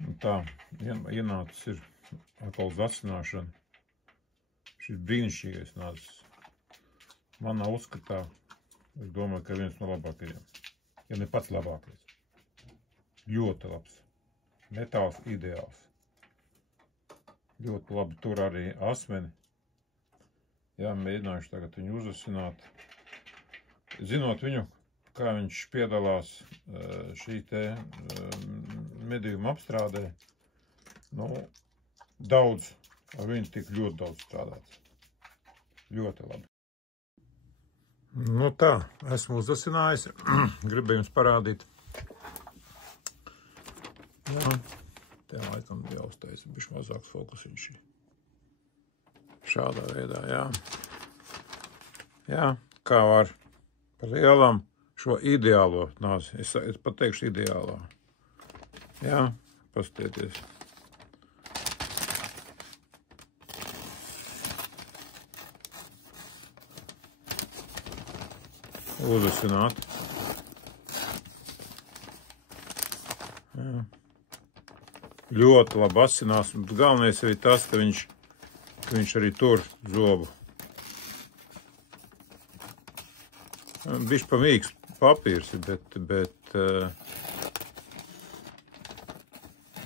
Un tā, ienācis ir atkal uz asināšanu. Šis brīnišķīgais nācis. Manā uzskatā, es domāju, ka viens no labākajiem. Ja ne pats labākais. Ļoti labs. Metāls ideāls. Ļoti labi tur arī asmeni. Jā, mēģinājuši tagad viņu uzasināt. Zinot viņu, kā viņš piedalās šī te medījuma apstrādē, nu, daudz, ar viņu tik ļoti daudz strādāts. Ļoti labi. Nu tā, esmu uzasinājis, gribēju jums parādīt. Jā, te laikam jāuztaisa bišķi mazāks fokusiņš. Šādā veidā, jā. Jā, kā var par lielām šo ideālo nāzi. Es pat teikšu ideālā. Jā, pastieties. Uzasināt. Jā. Ļoti labi asinās. Galvenais arī tas, ka viņš arī tur zobu. Bišķi pamīgs papīrs, bet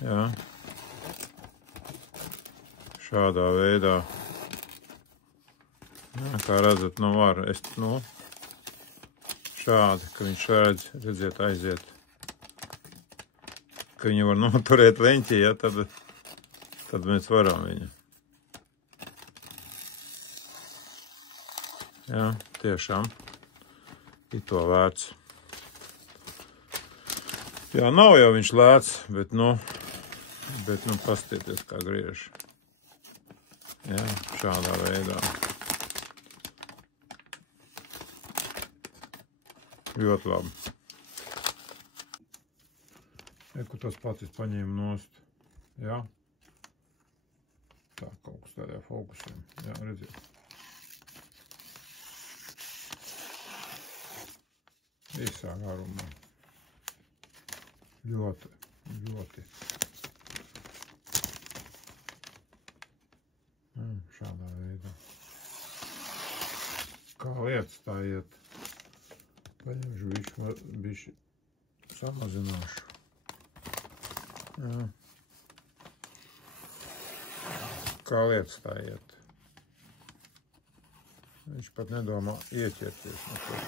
jā, šādā veidā, jā, kā redzat, nu var, šādi, ka viņš redziet, aiziet, ka viņu var noturēt leņķī, ja, tad mēs varam viņu. Jā, tiešām. Ir to vērts. Jā, nav jau viņš lēts, bet pastieties, kā griež. Jā, šādā veidā. Ļoti labi. Eku tas pats es paņēmu nost. Jā. Tā, kaut kas tādā fokusiem. Jā, redziet. Visā garumā. Ļoti. Šādā veidā. Kā lietas tā iet. Paņemšu bišķi samazināšu. Jā. Kā lietas tā iet. Viņš pat nedomā ieķerties no to.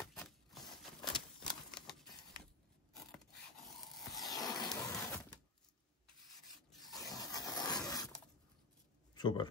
Super.